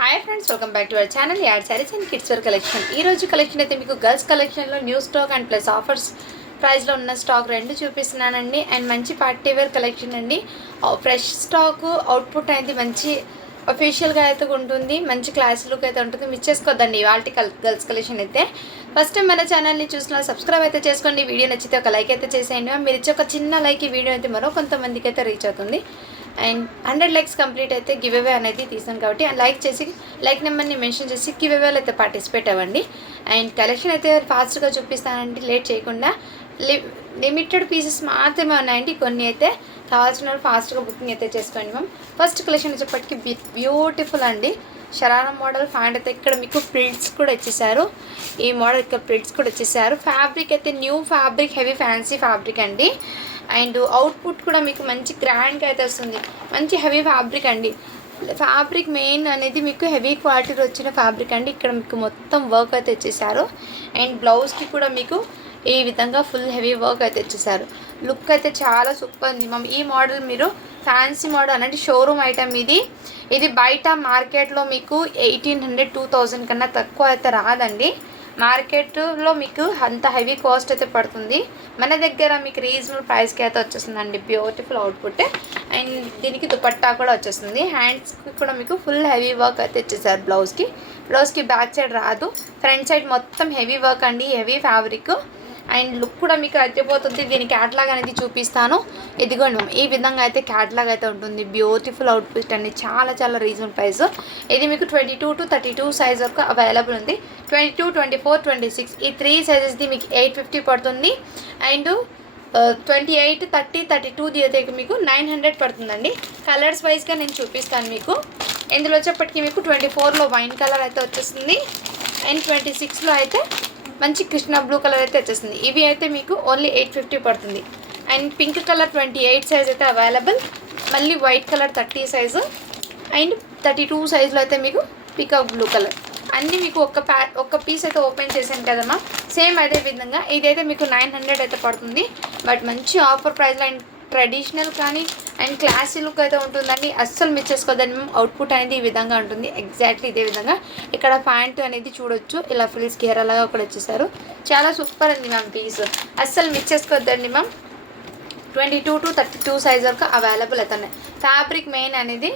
Hi friends, welcome back to our channel ad sarees and kids wear collection. ఈ రోజు collection అయితే మీకు girls కలెక్షన్లో new stock and plus offers ప్రైస్లో ఉన్న స్టాక్ రెండు చూపిస్తున్నానండి. అండ్ మంచి పార్టీ వేర్ కలెక్షన్ అండి. ఫ్రెష్ స్టాక్ అవుట్పుట్ అనేది మంచి అఫీషియల్గా అయితే ఉంటుంది, మంచి క్లాస్ లుక్ అయితే ఉంటుంది. మిస్ చేసుకోవద్దండి వాటి గర్ల్స్ కలెక్షన్ అయితే. ఫస్ట్ టైం మన ఛానల్ని చూసిన సబ్స్క్రైబ్ అయితే చేసుకోండి. వీడియో నచ్చితే ఒక లైక్ అయితే చేసేయండి. మీరు ఇచ్చే ఒక చిన్న లైక్ ఈ వీడియో అయితే మరో కొంతమందికి అయితే రీచ్ అవుతుంది. అండ్ 100 లైక్స్ కంప్లీట్ అయితే గివ్ అవే అనేది తీసాను కాబట్టి లైక్ చేసి లైక్ నెంబర్ని మెన్షన్ చేసి గివ్ అవేలో అయితే పార్టిసిపేట్ అవ్వండి. అండ్ కలెక్షన్ అయితే ఫాస్ట్గా చూపిస్తానండి, లేట్ చేయకుండా. లిమిటెడ్ పీసెస్ మాత్రమే ఉన్నాయండి, కొన్ని అయితే కావాల్సిన వాళ్ళు ఫాస్ట్గా బుకింగ్ అయితే చేసుకోండి మ్యామ్. ఫస్ట్ కలెక్షన్ వచ్చేప్పటికి బ్యూటిఫుల్ అండి, షరారా మోడల్ ఫ్యాంట్ అయితే ఇక్కడ మీకు ప్రింట్స్ కూడా ఇచ్చేసారు. ఈ మోడల్ ఇక్కడ ప్రింట్స్ కూడా ఇచ్చేసారు. ఫ్యాబ్రిక్ అయితే new fabric, heavy fancy fabric అండి. అండ్ అవుట్పుట్ కూడా మీకు మంచి గ్రాండ్గా అయితే వస్తుంది, మంచి హెవీ ఫ్యాబ్రిక్ అండి. ఫ్యాబ్రిక్ మెయిన్ అనేది మీకు హెవీ క్వాలిటీలో వచ్చిన ఫ్యాబ్రిక్ అండి. ఇక్కడ మీకు మొత్తం వర్క్ అయితే ఇచ్చేసారు. అండ్ బ్లౌజ్కి కూడా మీకు ఈ విధంగా ఫుల్ హెవీ వర్క్ అయితే ఇచ్చేసారు. లుక్ అయితే చాలా సూపర్ ఉంది మ్యామ్. ఈ మోడల్ మీరు ఫ్యాన్సీ మోడల్ అనేది షోరూమ్ ఐటమ్ ఇది బయట మార్కెట్లో మీకు 1800 2000 కన్నా తక్కువ అయితే రాదండి. మార్కెట్లో మీకు అంత హెవీ కాస్ట్ అయితే పడుతుంది, మన దగ్గర మీకు రీజనబుల్ ప్రైస్కి అయితే వచ్చేస్తుందండి. Beautiful output. అండ్ దీనికి దుపట్టా కూడా వచ్చేస్తుంది. హ్యాండ్స్కి కూడా మీకు ఫుల్ హెవీ వర్క్ అయితే ఇచ్చేసారు. బ్లౌజ్కి బ్యాక్ సైడ్ రాదు, ఫ్రంట్ సైడ్ మొత్తం హెవీ వర్క్ అండి, హెవీ ఫ్యాబ్రిక్. అండ్ లుక్ కూడా మీకు అదిరిపోతుంది. దీని క్యాట్లాగ్ అనేది చూపిస్తాను, ఇదిగోండి మ్యామ్. ఈ విధంగా అయితే క్యాట్లాగ్ అయితే ఉంటుంది. బ్యూటిఫుల్ అవుట్ఫిట్ అండి, చాలా చాలా రీజనబుల్ ప్రైస్. ఇది మీకు 22 to 32 సైజ్ వరకు అవైలబుల్ ఉంది. 22, 24, 26 ఈ 3 సైజెస్ది మీకు 850 పడుతుంది. అండ్ 28, 30, 32ది అయితే మీకు 900 పడుతుందండి. కలర్స్ వైజ్గా నేను చూపిస్తాను మీకు. ఇందులో వచ్చేప్పటికి మీకు 24లో వైన్ కలర్ అయితే వచ్చేస్తుంది. అండ్ 26లో అయితే మంచి కృష్ణ బ్లూ కలర్ అయితే వచ్చేస్తుంది. ఇవి అయితే మీకు ఓన్లీ 850 పడుతుంది. అండ్ పింక్ కలర్ 28 సైజ్ అయితే అవైలబుల్. మళ్ళీ వైట్ కలర్ 30 సైజు అండ్ 32 సైజులో అయితే మీకు పికాక్ బ్లూ కలర్. అన్నీ మీకు ఒక్క పీస్ అయితే ఓపెన్ చేశాను కదమ్మా. సేమ్ అదే విధంగా ఇదైతే మీకు 900 అయితే పడుతుంది. బట్ మంచి ఆఫర్ ప్రైస్లో అండ్ ట్రెడిషనల్ కానీ అండ్ క్లాసీ లుక్ అయితే ఉంటుందండి. అస్సలు మిస్ చేసుకోవద్దండి మ్యామ్. అవుట్పుట్ అనేది ఈ విధంగా ఉంటుంది, ఎగ్జాక్ట్లీ ఇదే విధంగా. ఇక్కడ ప్యాంట్ అనేది చూడొచ్చు, ఇలా ఫ్రిల్స్ గేర్ అలాగా కూడా వచ్చేసారు. చాలా సూపర్ అండి మ్యామ్ పీస్, అస్సలు మిస్ చేసుకోవద్దండి మ్యామ్. 22 to 32 సైజ్ వరకు అవైలబుల్ అవుతున్నాయి. ఫ్యాబ్రిక్ మెయిన్ అనేది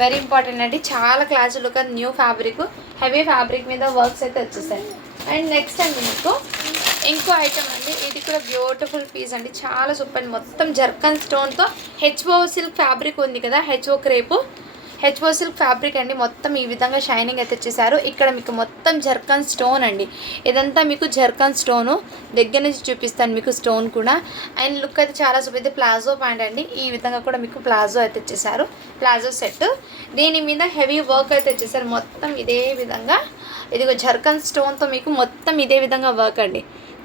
వెరీ ఇంపార్టెంట్ అండి, చాలా classy look and new fabric, heavy fabric మీద వర్క్స్ అయితే వచ్చేసాయి. అండ్ నెక్స్ట్ అండి మీకు ఇంకో ఐటమ్ అండి, ఇది కూడా బ్యూటిఫుల్ పీస్ అండి, చాలా సూపర్. మొత్తం జర్కన్ స్టోన్తో హెచ్ఓ సిల్క్ ఫ్యాబ్రిక్ ఉంది కదా, హెచ్ఓ సిల్క్ ఫ్యాబ్రిక్ అండి. మొత్తం ఈ విధంగా షైనింగ్ అయితే వచ్చేసారు. ఇక్కడ మీకు మొత్తం జర్కన్ స్టోన్ అండి, ఇదంతా మీకు జర్కన్ స్టోను. దగ్గర నుంచి చూపిస్తాను మీకు స్టోన్ కూడా. అండ్ లుక్ అయితే చాలా సూపర్. ఇది ప్లాజో ప్యాంట్ అండి, ఈ విధంగా కూడా మీకు ప్లాజో అయితే వచ్చేసారు, ప్లాజో సెట్. దీని మీద హెవీ వర్క్ అయితే వచ్చేసారు. మొత్తం ఇదే విధంగా ఇదిగో జర్కన్ స్టోన్తో మీకు మొత్తం ఇదే విధంగా వర్క్ అండి.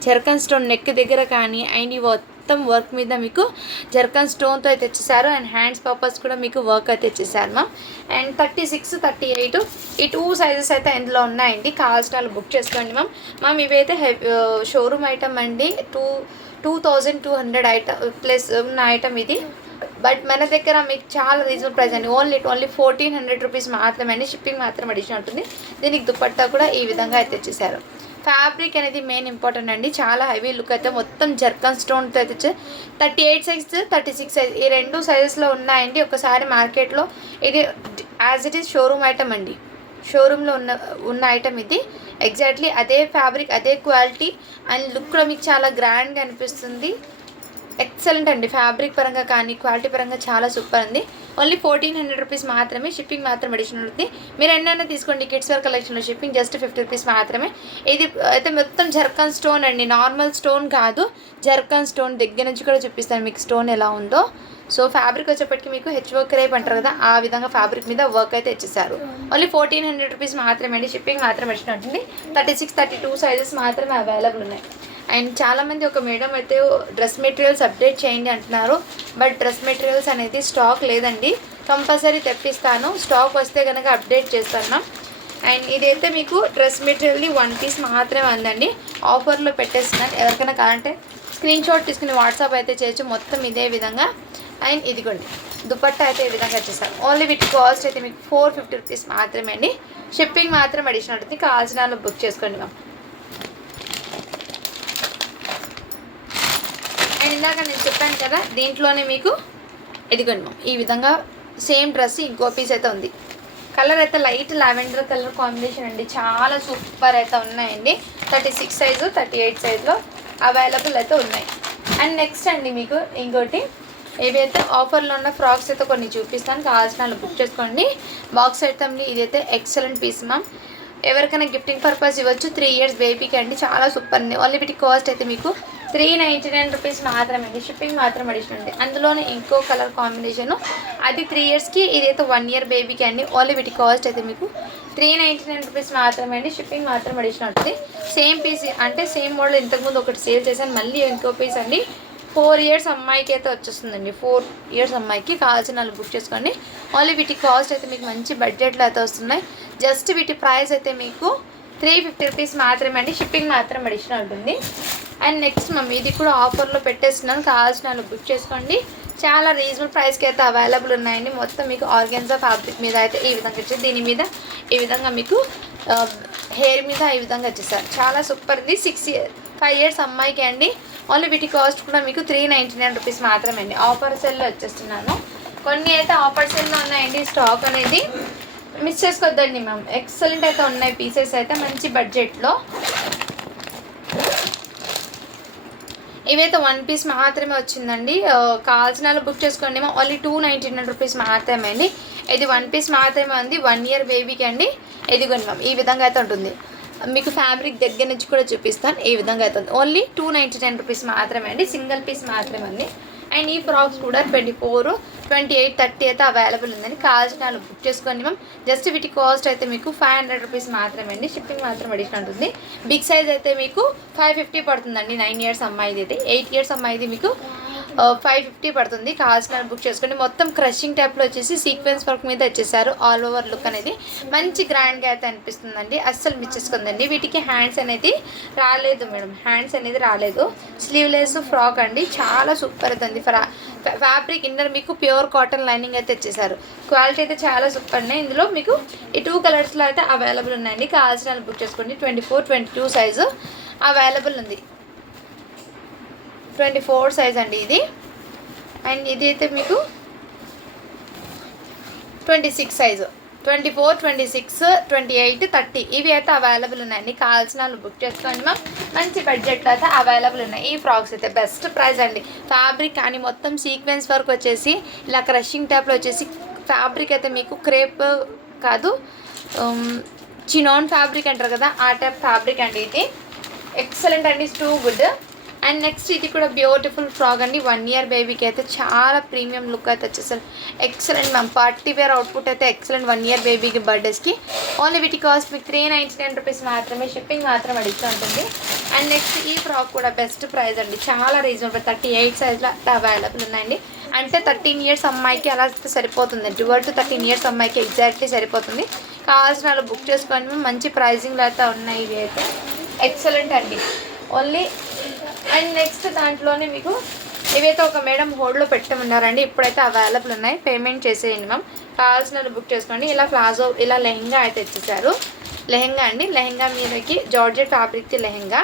జర్కన్ స్టోన్ నెక్ దగ్గర కానీ అండ్ ఈ మొత్తం వర్క్ మీద మీకు జర్కన్ స్టోన్తో అయితే తెచ్చేసారు. అండ్ హ్యాండ్స్ పర్పస్ కూడా మీకు వర్క్ అయితే తెచ్చేసారు మ్యామ్. అండ్ 36, 38 ఈ 2 సైజెస్ అయితే ఇందులో ఉన్నాయండి. కావాల్సిన వాళ్ళు బుక్ చేసుకోండి మ్యామ్. ఇవైతే షోరూమ్ ఐటమ్ అండి. 2200 ఐటమ్ ప్లస్ ఉన్న ఐటమ్ ఇది. బట్ మన దగ్గర మీకు చాలా రీజనబుల్ ప్రైస్ అండి, ఓన్లీ 1400 రూపీస్ మాత్రమే అండి. షిప్పింగ్ మాత్రం అడిషనల్ ఉంటుంది. దీనికి దుపట్టా కూడా ఈ విధంగా అయితే తెచ్చేసారు. ఫ్యాబ్రిక్ అనేది మెయిన్ ఇంపార్టెంట్ అండి, చాలా హెవీ లుక్ అయితే మొత్తం జర్కన్ స్టోన్తో అయితే 38 సైజ్ 36 సైజ్ ఈ 2 సైజెస్లో ఉన్నాయండి. ఒకసారి మార్కెట్లో ఇది as it is showroom item అండి, షోరూంలో ఉన్న ఐటమ్ ఇది. ఎగ్జాక్ట్లీ అదే ఫ్యాబ్రిక్, అదే క్వాలిటీ అండ్ లుక్ కూడా మీకు చాలా గ్రాండ్గా అనిపిస్తుంది. ఎక్సలెంట్ అండి, ఫ్యాబ్రిక్ పరంగా కానీ క్వాలిటీ పరంగా చాలా సూపర్ ఉంది. ఓన్లీ 1400 రూపీస్ మాత్రమే, షిప్పింగ్ మాత్రం అడిషనల్ ఉంది. మీరు ఎన్నైనా తీసుకోండి, కిడ్స్ వేర్ కలెక్షన్లో షిప్పింగ్ జస్ట్ 50 రూపీస్ మాత్రమే. ఇది అయితే మొత్తం జర్కన్ స్టోన్ అండి, నార్మల్ స్టోన్ కాదు, జర్కన్ స్టోన్. దగ్గర నుంచి కూడా చూపిస్తాను మీకు స్టోన్ ఎలా ఉందో. సో ఫ్యాబ్రిక్ వచ్చేప్పటికి మీకు హెచ్ఓ క్రేప్ అంటారు కదా, ఆ విధంగా ఫ్యాబ్రిక్ మీద వర్క్ అయితే ఇచ్చేసారు. ఓన్లీ 1400 రూపీస్ మాత్రమే అండి, షిప్పింగ్ మాత్రం అడిషనల్ ఉంటుంది. 36, 32 సైజెస్ మాత్రమే అవైలబుల్ ఉన్నాయి. అండ్ చాలామంది ఒక మేడం అయితే డ్రెస్ మెటీరియల్స్ అప్డేట్ చేయండి అంటున్నారు. బట్ డ్రెస్ మెటీరియల్స్ అనేది స్టాక్ లేదండి, కంపల్సరీ తెప్పిస్తాను. స్టాక్ వస్తే కనుక అప్డేట్ చేస్తాను. అండ్ ఇదైతే మీకు డ్రెస్ మెటీరియల్ది 1 పీస్ మాత్రమే ఉందండి, ఆఫర్లో పెట్టేస్తున్నాను. ఎవరికైనా కావాలంటే స్క్రీన్ షాట్ తీసుకుని వాట్సాప్ అయితే చేయొచ్చు. మొత్తం ఇదే విధంగా. అండ్ ఇదిగోండి దుపట్టా అయితే ఈ విధంగా వచ్చేస్తారు. ఓన్లీ వీటి కాస్ట్ అయితే మీకు 450 రూపీస్ మాత్రమే అండి. షిప్పింగ్ మాత్రం అడిషనల్ ఉంటుంది. కావాల్సిన వాళ్ళు బుక్ చేసుకోండి మ్యామ్. అండ్ ఇందాక నేను చెప్పాను కదా, దీంట్లోనే మీకు ఇదిగోండి మ్యామ్, ఈ విధంగా సేమ్ డ్రెస్ ఇంకో పీస్ అయితే ఉంది. కలర్ అయితే లైట్ లావెండర్ కలర్ కాంబినేషన్ అండి. చాలా సూపర్ అయితే ఉన్నాయండి. 36 సైజు 38 సైజులో అవైలబుల్ అయితే ఉన్నాయి. అండ్ నెక్స్ట్ అండి మీకు ఇంకోటి, ఏవైతే ఆఫర్లో ఉన్న ఫ్రాక్స్ అయితే కొన్ని చూపిస్తాను. కావాల్సిన వాళ్ళు బుక్ చేసుకోండి. బాక్స్ ఐటమ్ని ఇదైతే ఎక్సలెంట్ పీస్ మ్యామ్. ఎవరికైనా గిఫ్టింగ్ పర్పస్ ఇవ్వచ్చు. 3 ఇయర్స్ బేబీకి అండి. చాలా సూపర్ అండి. ఓన్లీ వీటి కాస్ట్ అయితే మీకు 399 రూపీస్ మాత్రమే అండి. షిప్పింగ్ మాత్రం అడిషనల్ ఉంది. అందులోనే ఇంకో కలర్ కాంబినేషను, అది 3 ఇయర్స్కి, ఇదైతే 1 ఇయర్ బేబీకి అండి. ఓన్లీ వీటి కాస్ట్ అయితే మీకు 399 రూపీస్ మాత్రమే అండి. షిప్పింగ్ మాత్రం అడిషనల్ ఉంటుంది. సేమ్ పీస్ అంటే సేమ్ మోడల్ ఇంతకుముందు ఒకటి సేల్ చేశాను, మళ్ళీ ఇంకో పీస్ అండి. 4 ఇయర్స్ అమ్మాయికి అయితే వచ్చేస్తుందండి. 4 ఇయర్స్ అమ్మాయికి కావాల్సిన వాళ్ళు బుక్ చేసుకోండి. ఓన్లీ వీటి కాస్ట్ అయితే మీకు మంచి బడ్జెట్లో అయితే వస్తున్నాయి. జస్ట్ వీటి ప్రైస్ అయితే మీకు 350 రూపీస్ మాత్రమే అండి. షిప్పింగ్ మాత్రం అడిషనల్ ఉంటుంది. అండ్ నెక్స్ట్ మమ్మీ ఇది కూడా ఆఫర్లో పెట్టేస్తున్నాను. కావాల్సిన వాళ్ళు బుక్ చేసుకోండి. చాలా రీజనబుల్ ప్రైస్కి అయితే అవైలబుల్ ఉన్నాయండి. మొత్తం మీకు ఆర్గాన్జా ఫ్యాబ్రిక్ మీద అయితే ఈ విధంగా వచ్చేది. దీని మీద ఈ విధంగా మీకు హెయిర్ మీద ఈ విధంగా వచ్చేసారు. చాలా సూపర్ ఉంది. 5 ఇయర్స్ అమ్మాయికి అండి. ఓన్లీ వీటి కాస్ట్ కూడా మీకు 399 రూపీస్ మాత్రమే అండి. ఆఫర్ సెల్లో వచ్చేస్తున్నాను. కొన్ని అయితే ఆఫర్ సెల్లో ఉన్నాయండి. స్టాక్ అనేది మిస్ చేసుకోవద్దండి మ్యామ్. ఎక్సలెంట్ అయితే ఉన్నాయి పీసెస్ అయితే మంచి బడ్జెట్లో. ఇవైతే 1 పీస్ మాత్రమే వచ్చిందండి. కావాల్సిన వాళ్ళు బుక్ చేసుకోండి మ్యామ్. ఓన్లీ 299 రూపీస్ మాత్రమే అండి. ఇది 1 పీస్ మాత్రమే ఉంది. 1 ఇయర్ బేబీకి అండి. ఇదిగోండి మ్యామ్, ఈ విధంగా అయితే ఉంటుంది. మీకు ఫ్యాబ్రిక్ దగ్గర నుంచి కూడా చూపిస్తాను. ఈ విధంగా అవుతుంది. ఓన్లీ 299 రూపీస్ మాత్రమే అండి. సింగిల్ పీస్ మాత్రమే అండి. అండ్ ఈ ఫ్రాక్స్ కూడా 24, 28, 30 అయితే అవైలబుల్ ఉందండి. కావాల్సిన వాళ్ళు బుక్ చేసుకోండి మ్యామ్. జస్ట్ వీటి కాస్ట్ అయితే మీకు 500 రూపీస్ మాత్రమే అండి. షిప్పింగ్ మాత్రం అడిషనల్ ఉంటుంది. బిగ్ సైజ్ అయితే మీకు 550 పడుతుందండి. 9 ఇయర్స్ అమ్మాయిది అయితే, 8 ఇయర్స్ అమ్మాయిది మీకు 550 పడుతుంది. కావాల్సిన బుక్ చేసుకోండి. మొత్తం క్రషింగ్ టైప్లో వచ్చేసి సీక్వెన్స్ వర్క్ మీద వచ్చేసారు. ఆల్ ఓవర్ లుక్ అనేది మంచి గ్రాండ్గా అయితే అనిపిస్తుందండి. అస్సలు మిస్ చేసుకుందండి. వీటికి హ్యాండ్స్ అనేది రాలేదు మేడం. హ్యాండ్స్ అనేది రాలేదు. స్లీవ్లెస్ ఫ్రాక్ అండి. చాలా సూపర్ అవుతుంది. ఫ్యాబ్రిక్ ఇన్నర్ మీకు ప్యూర్ కాటన్ లైనింగ్ అయితే ఇచ్చేసారు. క్వాలిటీ అయితే చాలా సూపర్ ఉన్నాయి. ఇందులో మీకు ఈ 2 కలర్స్లో అయితే అవైలబుల్ ఉన్నాయండి. కావాల్సిన బుక్ చేసుకోండి. 24, 22 సైజు అవైలబుల్ ఉంది. 24 సైజ్ అండి ఇది. అండ్ ఇది అయితే మీకు 26 సైజు. 24, 26, 28, 30 ఇవి అయితే అవైలబుల్ ఉన్నాయండి. కావాల్సిన వాళ్ళు బుక్ చేసుకోండి మ్యామ్. మంచి బడ్జెట్లో అయితే అవైలబుల్ ఉన్నాయి. ఈ ఫ్రాక్స్ అయితే బెస్ట్ ప్రైస్ అండి. ఫ్యాబ్రిక్ కానీ మొత్తం సీక్వెన్స్ వర్క్ వచ్చేసి ఇలా క్రషింగ్ టైప్లో వచ్చేసి ఫ్యాబ్రిక్ అయితే మీకు క్రేప్ కాదు, చినాన్ ఫ్యాబ్రిక్ అంటారు కదా, ఆ టైప్ ఫ్యాబ్రిక్ అండి. ఇది ఎక్సలెంట్ అండి. Too good. అండ్ నెక్స్ట్ ఇది కూడా బ్యూటిఫుల్ ఫ్రాక్ అండి. 1 ఇయర్ బేబీకి అయితే చాలా ప్రీమియం లుక్ అయితే వచ్చేసారు. Excellent ma'am. Party wear output అయితే ఎక్సలెంట్. 1 ఇయర్ బేబీకి బర్త్డేస్కి. ఓన్లీ వీటి కాస్ట్ మీకు 399 రూపీస్ మాత్రమే. షిప్పింగ్ మాత్రం అడిగితే ఉంటుంది. అండ్ నెక్స్ట్ ఈ ఫ్రాక్ కూడా బెస్ట్ ప్రైస్ అండి. చాలా రీజనబుల్. 38 సైజ్లో అవైలబుల్ ఉన్నాయండి. అంటే 13 ఇయర్స్ అమ్మాయికి అలా సరిపోతుంది. 12 to 13 ఇయర్స్ అమ్మాయికి ఎగ్జాక్ట్లీ సరిపోతుంది. కావాల్సిన వాళ్ళు బుక్ చేసుకోండి. మంచి ప్రైజింగ్లో అయితే ఉన్నాయి. ఇవి అయితే ఎక్సలెంట్ అండి. ఓన్లీ అండ్ నెక్స్ట్ దాంట్లోనే మీకు ఇవైతే ఒక మేడం హోల్డ్లో పెట్టమన్నారండి. ఇప్పుడైతే అవైలబుల్ ఉన్నాయి. పేమెంట్ చేసేయండి మ్యామ్. కావాల్సిన బుక్ చేసుకోండి. ఇలా ప్లాజో, ఇలా లెహెంగా అయితే ఇచ్చేసారు. లెహెంగా అండి. లెహెంగా మీదకి జార్జెట్ ఫ్యాబ్రిక్కి లెహెంగా.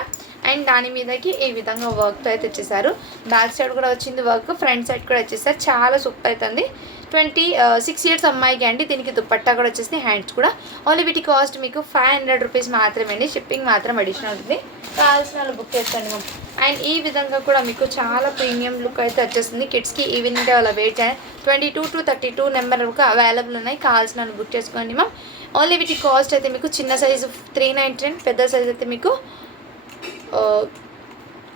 అండ్ దాని మీదకి ఈ విధంగా వర్క్తో అయితే ఇచ్చేసారు. బ్యాక్ సైడ్ కూడా వచ్చింది వర్క్, ఫ్రంట్ సైడ్ కూడా వచ్చేసారు. చాలా సూపర్ అవుతుంది. 26 ఇయర్స్ అమ్మాయికి అండి. దీనికి దుపట్టా కూడా వచ్చేసి హ్యాండ్స్ కూడా. ఓన్లీ వీటి కాస్ట్ మీకు 500 రూపీస్ మాత్రమే అండి. షిప్పింగ్ మాత్రం అడిషనల్ ఉంటుంది. కావాల్సిన వాళ్ళు బుక్ చేసుకోండి మ్యామ్. అండ్ ఈ విధంగా కూడా మీకు చాలా ప్రీమియం లుక్ అయితే వచ్చేస్తుంది. కిడ్స్కి ఈవినింగ్ అలా వెయిట్ చేయండి. 22 to 32 నెంబర్ వరకు అవైలబుల్ ఉన్నాయి. కావాల్సిన వాళ్ళు బుక్ చేసుకోండి మ్యామ్. ఓన్లీ వీటి కాస్ట్ అయితే మీకు చిన్న సైజు 399, పెద్ద సైజ్ అయితే మీకు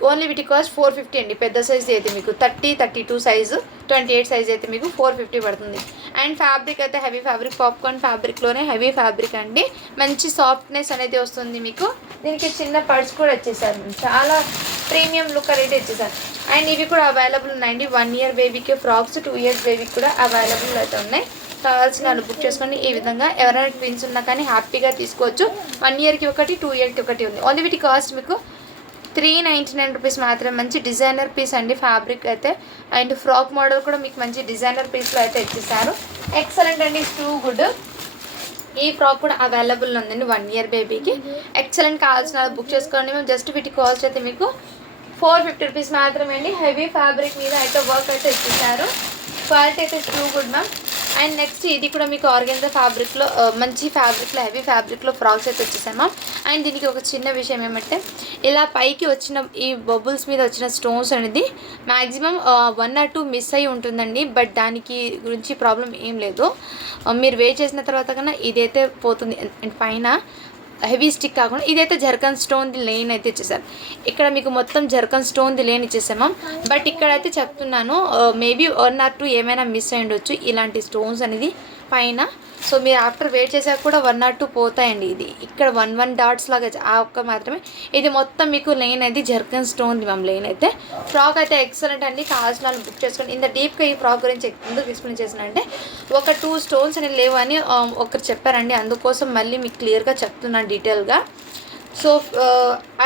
ఓన్లీ వీటి కాస్ట్ 450 అండి. పెద్ద సైజ్ అయితే మీకు 30, 32 సైజు, 28 సైజ్ అయితే మీకు 450 పడుతుంది. అండ్ ఫ్యాబ్రిక్ అయితే హెవీ ఫ్యాబ్రిక్, పాప్కార్న్ ఫ్యాబ్రిక్లోనే హెవీ ఫ్యాబ్రిక్ అండి. మంచి సాఫ్ట్నెస్ అనేది వస్తుంది మీకు. దీనికి చిన్న పర్స్ కూడా వచ్చేసారు. చాలా ప్రీమియం లుక్ అనేది ఇచ్చేసారు. అండ్ ఇవి కూడా అవైలబుల్ ఉన్నాయండి. 1 ఇయర్ బేబీకి ఫ్రాక్స్, 2 ఇయర్స్ బేబీకి కూడా అవైలబుల్ అయితే ఉన్నాయి. కావాల్సిన వాళ్ళు బుక్ చేసుకోండి. ఈ విధంగా ఎవరైనా ట్విన్స్ ఉన్నా కానీ హ్యాపీగా తీసుకోవచ్చు. 1 ఇయర్కి ఒకటి, 2 ఇయర్కి ఒకటి ఉంది. ఓన్లీ వీటి కాస్ట్ మీకు 399 రూపీస్ మాత్రమే. మంచి డిజైనర్ పీస్ అండి ఫ్యాబ్రిక్ అయితే. అండ్ ఫ్రాక్ మోడల్ కూడా మీకు మంచి డిజైనర్ పీస్లో అయితే ఇచ్చేసారు. ఎక్సలెంట్ అండి, టూ గుడ్. ఈ ఫ్రాక్ కూడా అవైలబుల్ ఉందండి 1 ఇయర్ బేబీకి. ఎక్సలెంట్, కావాల్సిన బుక్ చేసుకోండి. మేము జస్ట్ వీటి కాస్ట్ అయితే మీకు 450 రూపీస్ మాత్రమే అండి. హెవీ ఫ్యాబ్రిక్ మీద అయితే వర్క్ అయితే ఇచ్చేసారు. క్వాలిటీ అయితే too good ma'am. And next ఇది కూడా మీకు ఆర్గెన్జా ఫ్యాబ్రిక్లో మంచి ఫ్యాబ్రిక్లో హెవీ ఫ్యాబ్రిక్లో ఫ్రాక్స్ అయితే వచ్చేసాయి మ్యామ్. అండ్ దీనికి ఒక చిన్న విషయం ఏమంటే ఇలా పైకి వచ్చిన ఈ బబుల్స్ మీద వచ్చిన స్టోన్స్ అనేది మ్యాక్సిమం 1 or 2 మిస్ అయి ఉంటుందండి. బట్ దానికి గురించి ప్రాబ్లం ఏం లేదు. మీరు వే చేసిన తర్వాత కన్నా ఇదైతే పోతుంది. అండ్ పైన హెవీ స్టిక్ కాకుండా ఇదైతే జర్కన్ స్టోన్ది లేన్ అయితే ఇచ్చేసారు. ఇక్కడ మీకు మొత్తం జర్కన్ స్టోన్ది లేన్ ఇచ్చేసాము. బట్ ఇక్కడైతే చెప్తున్నాను మేబీ 1 or 2 ఏమైనా మిస్ అయి ఉండొచ్చు ఇలాంటి స్టోన్స్ అనేది పైన. సో మీరు ఆఫ్టర్ వెయిట్ చేసాక కూడా 1 or 2 పోతాయండి. ఇది ఇక్కడ 1 డాట్స్ లాగా ఆ ఒక్క మాత్రమే. ఇది మొత్తం మీకు లైన్ అయితే జర్కన్ స్టోన్ మ్యామ్ లైన్ అయితే. ఫ్రాక్ అయితే ఎక్సలెంట్ అండి, కావాల్సిన వాళ్ళు బుక్ చేసుకోండి. ఇంత డీప్గా ఈ ఫ్రాక్ గురించి ఎందుకు ఎక్స్ప్లెయిన్ చేసినంటే ఒక 2 స్టోన్స్ అనేవి లేవు అని ఒకరు చెప్పారండి. అందుకోసం మళ్ళీ మీకు క్లియర్గా చెప్తున్నాను డీటెయిల్గా. సో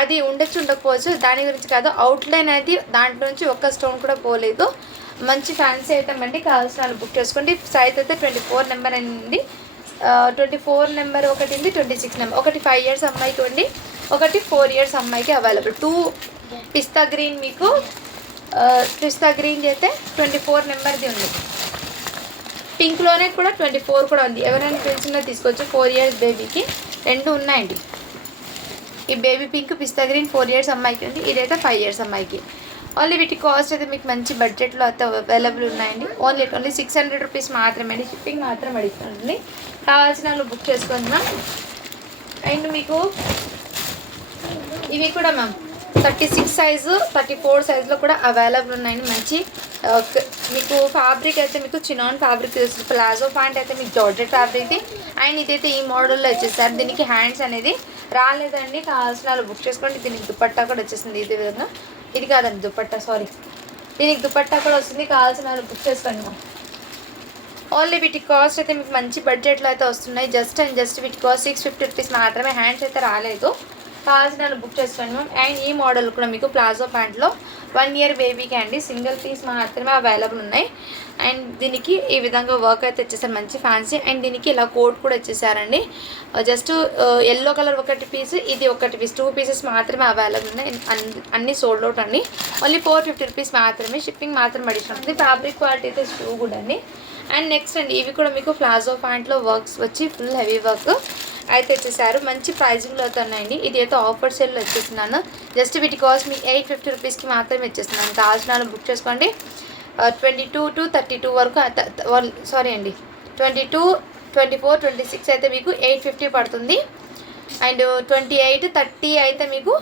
అది ఉండొచ్చు ఉండకపోవచ్చు, దాని గురించి కాదు. అవుట్లైన్ అనేది దాంట్లో నుంచి ఒక్క స్టోన్ కూడా పోలేదు. మంచి ఫ్యాన్సీ ఐటమ్ అండి, కావాల్సిన వాళ్ళు బుక్ చేసుకోండి. సైజ్ అయితే 24 నెంబర్ అండి. 24 నెంబర్ ఒకటి ఉంది, 26 నెంబర్ ఒకటి 5 ఇయర్స్ అమ్మాయికి ఉంది, ఒకటి 4 ఇయర్స్ అమ్మాయికి అవైలబుల్. 2 పిస్తా గ్రీన్ మీకు పిస్తా గ్రీన్ అయితే 24 నెంబర్ది ఉంది. పింక్లోనే కూడా 24 కూడా ఉంది. ఎవరైనా తెలిసినా తీసుకోవచ్చు. 4 ఇయర్స్ బేబీకి 2 ఉన్నాయండి. ఈ బేబీ పింక్ పిస్తా గ్రీన్ 4 ఇయర్స్ అమ్మాయికి ఉంది, ఇదైతే 5 ఇయర్స్ అమ్మాయికి. ఓన్లీ వీటి కాస్ట్ అయితే మీకు మంచి బడ్జెట్లో అయితే అవైలబుల్ ఉన్నాయండి. ఓన్లీ 600 రూపీస్ మాత్రమే అండి. షిప్పింగ్ మాత్రం అడుగుతుంది. కావాల్సిన వాళ్ళు బుక్ చేసుకోండి మ్యామ్. అండ్ మీకు ఇవి కూడా మ్యామ్ 36 సైజు 34 సైజులో కూడా అవైలబుల్ ఉన్నాయండి. మంచి మీకు ఫ్యాబ్రిక్ అయితే మీకు చినాన్ ఫ్యాబ్రిక్ ప్లాజో ప్యాంట్ అయితే మీకు జార్జెట్ ఫ్యాబ్రిక్. అండ్ ఇదైతే ఈ మోడల్లో వచ్చేసారు. దీనికి హ్యాండ్స్ అనేది రాలేదండి, కావాల్సిన వాళ్ళు బుక్ చేసుకోండి. దీనికి దుపట్టా కూడా వచ్చేసింది ఇదే విధంగా. ఇది కాదండి దుపట్టా, సారీ, దీనికి దుపట్టా కూడా వస్తుంది. కావాల్సిన వాళ్ళు బుక్ చేసుకోండి మ్యామ్. ఓన్లీ వీటి కాస్ట్ అయితే మీకు మంచి బడ్జెట్లో అయితే వస్తున్నాయి. జస్ట్ వీటి కాస్ట్ 650 రూపీస్ మాత్రమే. హ్యాండ్స్ అయితే రాలేదు, కావాల్సిన వాళ్ళు బుక్ చేసుకోండి మ్యామ్. అండ్ ఈ మోడల్ కూడా మీకు ప్లాజో ప్యాంట్లో 1 ఇయర్ బేబీకి అండి, సింగిల్ పీస్ మాత్రమే అవైలబుల్ ఉన్నాయి. అండ్ దీనికి ఈ విధంగా వర్క్ అయితే వచ్చేసారు, మంచి ఫ్యాన్సీ. అండ్ దీనికి ఇలా కోట్ కూడా వచ్చేసారండి. జస్ట్ ఎల్లో కలర్ ఒకటి పీస్, ఇది ఒకటి పీస్, 2 పీసెస్ మాత్రమే అవైలబుల్ ఉన్నాయి. అన్ని సోల్డ్ అవుట్ అండి. ఓన్లీ 450 రూపీస్ మాత్రమే. షిప్పింగ్ మాత్రం అడిషనల్ ఉంటుంది. ఫ్యాబ్రిక్ క్వాలిటీ అయితే టూ గుడ్ అండి. అండ్ నెక్స్ట్ అండి ఇవి కూడా మీకు ప్లాజో ప్యాంట్లో వర్క్స్ వచ్చి ఫుల్ హెవీ వర్క్ అయితే వచ్చేసారు. మంచి ప్రైజింగ్లో అయితే ఉన్నాయండి. ఇది అయితే ఆఫర్ సేల్లో వచ్చేస్తున్నాను. జస్ట్ వీటి కాస్ట్ మీకు 850 రూపీస్కి మాత్రమే ఇచ్చేస్తున్నాను. కావాల్సిన వాళ్ళు బుక్ చేసుకోండి. 22 to 32 వరకు సారీ అండి 22, 24, 26 అయితే మీకు 850 పడుతుంది. అండ్ 28, 30 అయితే మీకు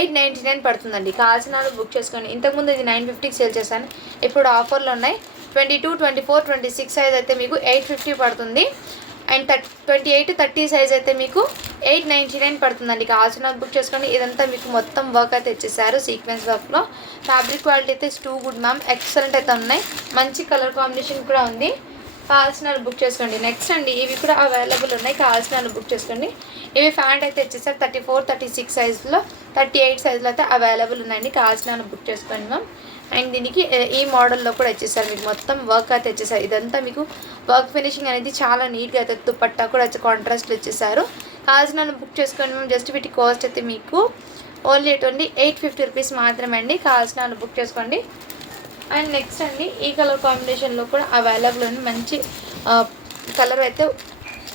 899 పడుతుందండి. కావాల్సిన వాళ్ళు బుక్ చేసుకోండి. ఇంతకుముందు ఇది 950కి సేల్ చేశాను, ఇప్పుడు ఆఫర్లో ఉన్నాయి. 22, 24, 26 సైజ్ అయితే మీకు 850 పడుతుంది. అండ్ 28, 30 సైజ్ అయితే మీకు 899 పడుతుందండి. కావాల్సిన బుక్ చేసుకోండి. ఇదంతా మీకు మొత్తం వర్క్ అయితే ఇచ్చేసారు సీక్వెన్స్ వర్క్లో. ఫ్యాబ్రిక్ క్వాలిటీ అయితే టూ గుడ్ మ్యామ్, ఎక్సలెంట్ అయితే ఉన్నాయి. మంచి కలర్ కాంబినేషన్ కూడా ఉంది. కావాల్సిన బుక్ చేసుకోండి. నెక్స్ట్ అండి ఇవి కూడా అవైలబుల్ ఉన్నాయి. కావాల్సిన బుక్ చేసుకోండి. ఇవి ప్యాంట్ అయితే ఇచ్చేసారు 34, 36 సైజులో, 38 సైజులో అయితే అవైలబుల్ ఉన్నాయండి. కావాల్సిన బుక్ చేసుకోండి మ్యామ్. అండ్ దీనికి ఈ మోడల్లో కూడా ఇచ్చేసారు, మీకు మొత్తం వర్క్ అయితే ఇచ్చేసారు. ఇదంతా మీకు వర్క్ ఫినిషింగ్ అనేది చాలా నీట్గా అయితే దుపట్టా కూడా వచ్చి కాంట్రాస్ట్లో ఇచ్చేసారు. కావాల్సిన బుక్ చేసుకోండి మ్యామ్. జస్ట్ వీటి కాస్ట్ అయితే మీకు ఓన్లీ 850 రూపీస్ మాత్రమే అండి. కావాల్సిన బుక్ చేసుకోండి. అండ్ నెక్స్ట్ అండి ఈ కలర్ కాంబినేషన్లో కూడా అవైలబుల్ ఉంది. మంచి కలర్ అయితే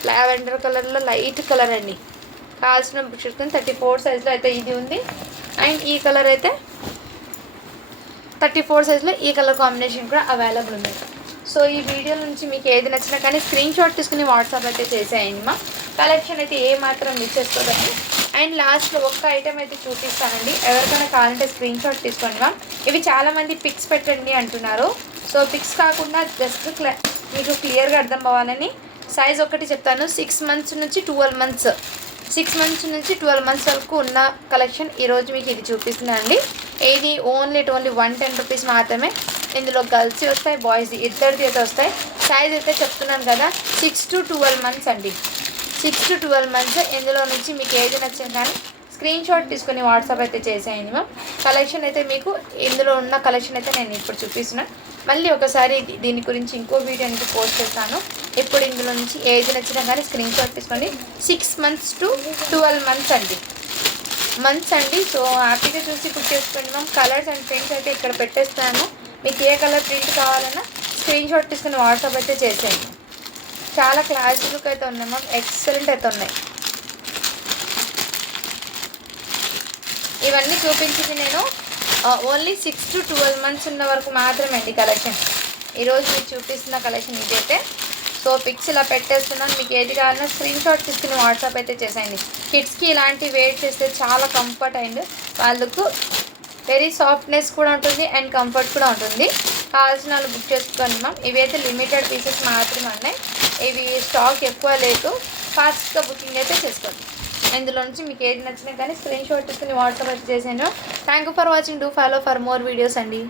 లావెండర్ కలర్లో లైట్ కలర్ అండి. కావాల్సిన బుక్ చేసుకొని 34 సైజులో అయితే ఇది ఉంది. అండ్ ఈ కలర్ అయితే 34 సైజులో ఈ కలర్ కాంబినేషన్ కూడా అవైలబుల్ ఉంది. సో ఈ వీడియో నుంచి మీకు ఏది నచ్చినా కానీ స్క్రీన్ షాట్ తీసుకుని వాట్సాప్ అయితే చేసేయండి మా. కలెక్షన్ అయితే ఏ మాత్రం మిస్ చేసుకోదండి. అండ్ లాస్ట్లో ఒక్క ఐటెం అయితే చూపిస్తానండి, ఎవరికైనా కావాలంటే స్క్రీన్ షాట్ తీసుకోండి మ్యామ్. ఇవి చాలామంది పిక్స్ పెట్టండి అంటున్నారు. సో పిక్స్ కాకుండా జస్ట్ మీకు క్లియర్గా అర్థం అవ్వాలని సైజ్ ఒకటి చెప్తాను. 6 months నుంచి 12 months, 6 months నుంచి 12 months వరకు ఉన్న కలెక్షన్ ఈరోజు మీకు ఇది చూపిస్తున్నానండి. ఇది ఓన్లీ 110 రూపీస్ మాత్రమే. ఇందులో గర్ల్స్ వస్తాయి, బాయ్స్ ఇద్దరిది అయితే వస్తాయి. సైజ్ అయితే చెప్తున్నాను కదా 6 to 12 months అండి, 6 to 12 months. ఇందులో నుంచి మీకు ఏది నచ్చింది కానీ స్క్రీన్ షాట్ తీసుకొని వాట్సాప్ అయితే చేసేయండి మ్యామ్. కలెక్షన్ అయితే మీకు ఇందులో ఉన్న కలెక్షన్ అయితే నేను ఇప్పుడు చూపిస్తున్నాను. మళ్ళీ ఒకసారి దీని గురించి ఇంకో వీడియో అనేది పోస్ట్ చేస్తాను. ఇప్పుడు ఇందులో నుంచి ఏది నచ్చినా కానీ స్క్రీన్ షాట్ తీసుకోండి. 6 months to 12 months అండి. సో హ్యాపీగా చూసి బుక్ చేసుకోండి మ్యామ్. కలర్స్ అండ్ ప్రింట్స్ అయితే ఇక్కడ పెట్టేస్తాను. మీకు ఏ కలర్ ప్రింట్ కావాలన్నా స్క్రీన్ షాట్ తీసుకుని వాట్సాప్ అయితే చేసేయండి. చాలా క్లాసీ లుక్ అయితే ఉన్నాయి మ్యామ్, ఎక్సలెంట్ అయితే ఉన్నాయి. ఇవన్నీ చూపించింది నేను ఓన్లీ 6 to 12 months ఉన్న వరకు మాత్రమే అండి కలెక్షన్. ఈరోజు మీకు చూపిస్తున్న కలెక్షన్ ఇదైతే. సో పిక్స్ ఇలా పెట్టేస్తున్నాను. మీకు ఏది కావాలన్నా స్క్రీన్ షాట్ తీసుకుని వాట్సాప్ అయితే చేసేయండి. కిడ్స్కి ఇలాంటి వెయిట్ చేస్తే చాలా కంఫర్ట్ అండ్ వాళ్ళకు వెరీ సాఫ్ట్నెస్ కూడా ఉంటుంది అండ్ కంఫర్ట్ కూడా ఉంటుంది. కావాల్సిన వాళ్ళు బుక్ చేసుకోండి మ్యామ్. ఇవి అయితే లిమిటెడ్ పీసెస్ మాత్రమే ఉన్నాయి. ఇవి స్టాక్ ఎక్కువ లేదు. ఫాస్ట్గా బుకింగ్ అయితే చేసుకోండి. ఇందులో నుంచి మీకు ఏది నచ్చినా కానీ స్క్రీన్ షాట్ తీసుకుని వాట్సాప్ అయితే చేసాను. Thank you for watching. Do follow for more videos అండి.